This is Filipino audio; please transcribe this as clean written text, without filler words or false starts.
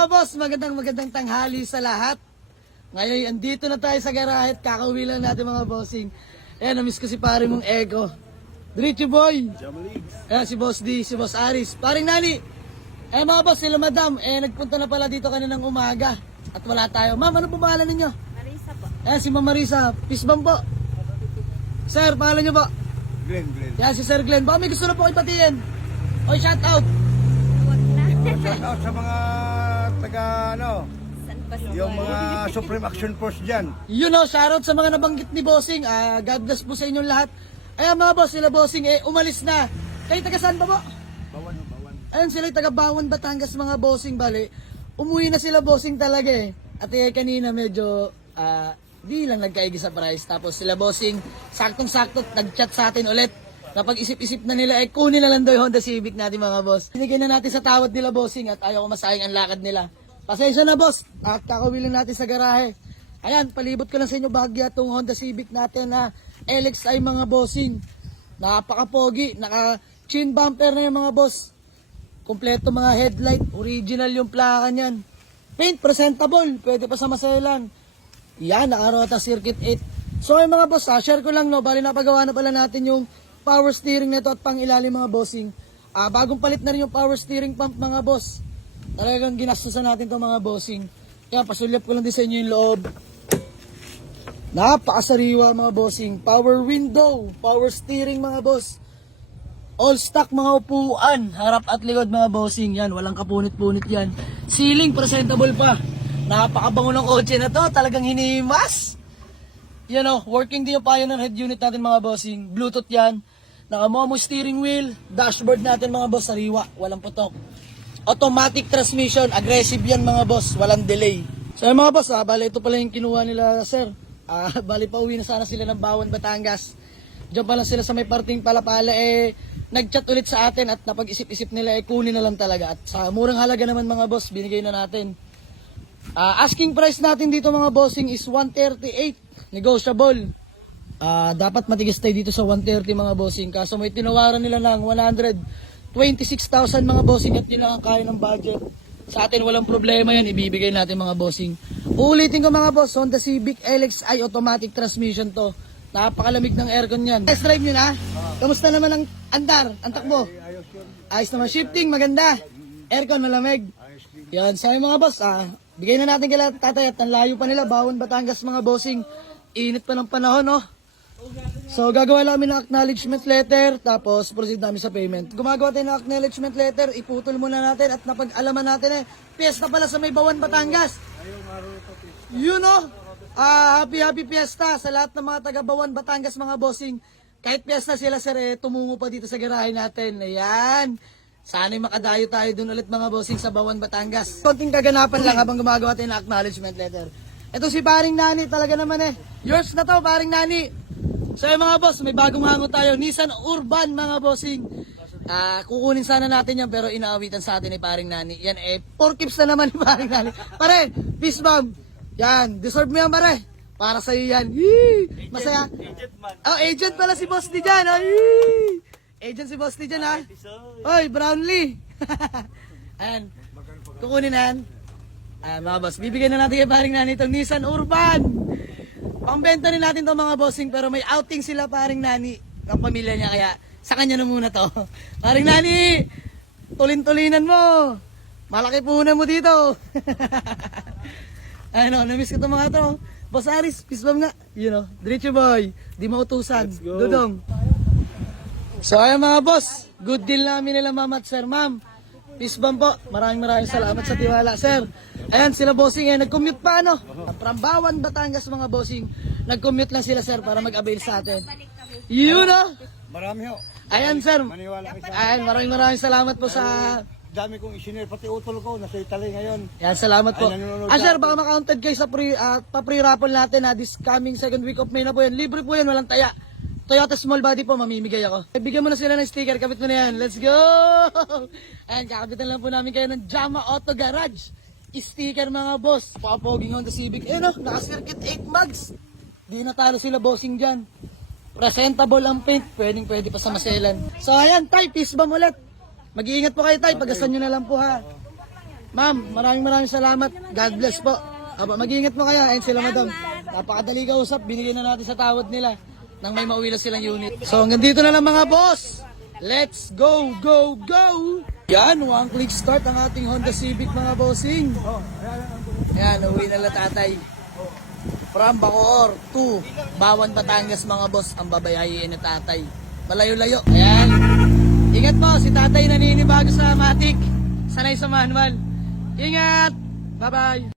mga boss, magandang tanghali sa lahat. Ngayon, andito na tayo sa garahe at kakauwi lang natin mga bossing. Ayan, namiss ko si pare mong Ego. Diretso boy! Ayan, si Boss D, si Boss Aris. Paring Nani! Eh mga boss, sila madam, nagpunta na pala dito kaninang umaga. At wala tayo. Ma'am, ano po pangalan ninyo? Marisa po. Ayan, si Ma'am Marisa. Peace bomb po. Sir, pangalan nyo po? Glenn. Ayan, si Sir Glenn. Baka may gusto na po kayo patiin. O, shout out. Huwag na. Shout out sa mga taga San Pascual. yung mga Supreme Action Force dyan. You know, shoutout sa mga nabanggit ni Bossing. God bless po sa inyong lahat. Ayan mga boss, sila Bossing umalis na. Kayo taga saan ba po? Bawan. Ayun sila taga Bawan, Batangas mga Bossing bali. Umuwi na sila Bossing talaga eh. At kanina medyo di lang nagkaigi sa price. Tapos sila Bossing, saktong-sakto nag-chat sa atin ulit. Napag-isip-isip na nila, kunin na lang daw yung Honda Civic natin mga boss. Binigyan na natin sa tawad nila Bossing at ayaw ko masayang ang lakad nila. Pasensya na boss, at kakawin lang natin sa garahe. Ayan, palibot ko lang sa inyo bahagya itong Honda Civic natin na LXI mga Bossing. Napaka-pogi, naka-chin bumper na yung mga boss. Kompleto mga headlight, original yung plaka niyan. Paint, presentable, pwede pa sa maselan. Yan, naka-Rota Circuit 8. So yung mga boss, share ko lang no, bali napagawa na pala natin yung power steering nito at pang ilalim mga Bossing. Bagong palit na rin yung power steering pump mga boss. Talagang ginastusan natin to mga Bossing. Kaya pasulyap ko lang din sa inyo yung loob. Napakasariwa mga Bossing. Power window, power steering mga boss. All stock mga upuan, harap at likod mga Bossing. Yan, walang kapunit-punit yan. Ceiling, presentable pa. Napakabango ng kotse na to, talagang hinihimas. You know, working din yung pioneer head unit natin mga Bossing. Bluetooth yan. Naka-momo steering wheel. Dashboard natin mga boss, sariwa. Walang putok. Automatic transmission. Aggressive yan mga boss. Walang delay. So yung mga boss, bali ito pala yung kinuha nila sir. Bali pa uwi na sana sila ng Bawan, Batangas. Diyan pa lang sila sa may parting Palapala nag-chat ulit sa atin at napag-isip-isip nila kunin na lang talaga. At sa murang halaga naman mga boss, binigay na natin. Asking price natin dito mga Bossing is 138. Negotiable. Dapat matigas tayo dito sa 130 mga Bossing. Kaso may tinawaran nila ng 126,000 mga Bossing at yun lang ang kaya ng budget. Sa atin walang problema yan, ibibigay natin mga Bossing. Uulitin ko mga boss, Honda Civic LXI automatic transmission to. Napakalamig ng aircon yan. Test drive nyo na? Kamusta naman ang andar, ang takbo? Ayos naman, shifting, maganda. Aircon, malamig. Yan, sa mga boss, bigay na natin kila tatay at ang layo pa nila, Bawan, Batangas mga Bossing. Init pa ng panahon, no? So, gagawa lang kami ng acknowledgement letter, tapos proceed namin sa payment. Gumagawa tayo ng acknowledgement letter, iputol muna natin at napag-alaman natin piyesta pala sa may Bawan, Batangas. You know, happy piyesta sa lahat ng mga taga Bawan, Batangas mga Bossing. Kahit piyesta sila sir, tumungo pa dito sa garahe natin. Ayan. Sana'y makadayo tayo dun ulit mga Bossing sa Bawan, Batangas. Konting kaganapan lang habang gumagawa tayo ng acknowledgement letter. Ito si paring Nani, talaga naman yours na to paring Nani. So mga boss, may bagong hango tayo. Nissan Urban mga Bossing. Kukunin sana natin yan pero inaawitan sa atin ni paring Nani. Yan 4 keeps na naman ni paring Nani. Pare, peace bomb. Yan, deserve mo yan pare. Para sa'yo yan. Yee! Masaya. Agent man. Oh, agent pala si Boss D dyan. Oh, agent si Boss D dyan ha. Oy, Brownlee. Ayan, kukunin na yan. Mga boss, bibigyan na natin kay paring Nani itong Nissan Urban. Pangbenta rin natin to mga Bossing pero may outing sila paring Nani ng pamilya niya kaya sa kanya na muna to. Paring Nani, tulin-tulinan mo. Malaki puhunan mo dito. Ano, namiss ko to mga to. Boss Aris, peace bomb nga. You know, diretso boy. Di mautusan. Dudong. So ayun mga boss, good deal namin nila ma'am at sir ma'am. Peace bomb po. Maraming salamat sa tiwala sir. Ayan sila Bossing nag-commute pa from Bawan, Batangas mga Bossing. Nag-commute lang sila sir para mag-avail sa atin. Yun Marami ho. Ayan sir. Maniwala kayo sa Ayan, maraming salamat po sa... dami kong isinare, pati utol ko, nasa Italy ngayon. Yan, salamat po. Ay, nanonood Sir, ako. baka ma-counted kayo sa pa-pre-raffle natin this coming second week of May na po yan. Libre po yan, walang taya. Toyota small body po, mamimigay ako. Bigyan mo na sila ng sticker, kapit mo na yan. Let's go! Ayan, kakapitan lang po namin kayo ng Jama Auto Garage. Sticker mga boss. Papaging Honda Civic. Naka-circuit 8 mags. Di natalo sila Bossing dyan. Presentable ang paint. Pwede pa sa maselan. So ayan, tay, peace bomb ulit. Mag-iingat po kayo tay, pagasan nyo na lang po ha. Ma'am, maraming salamat. God bless po. Aba, mag-ingat mo kaya. And sila madam. Napakadali kausap. Binigyan na natin sa tawad nila nang may mauwi na silang unit. So hanggang dito na lang mga boss. Let's go, go, go! Yan, one click start ang ating Honda Civic mga bossing. Yan, uwi na lang tatay. From Bacoor to Bawan, Batangas mga boss, ang babayayin na tatay. Malayo-layo. Ayan. Ingat po, si tatay naninibago sa matik. Sanay sa manual. Ingat! Bye-bye!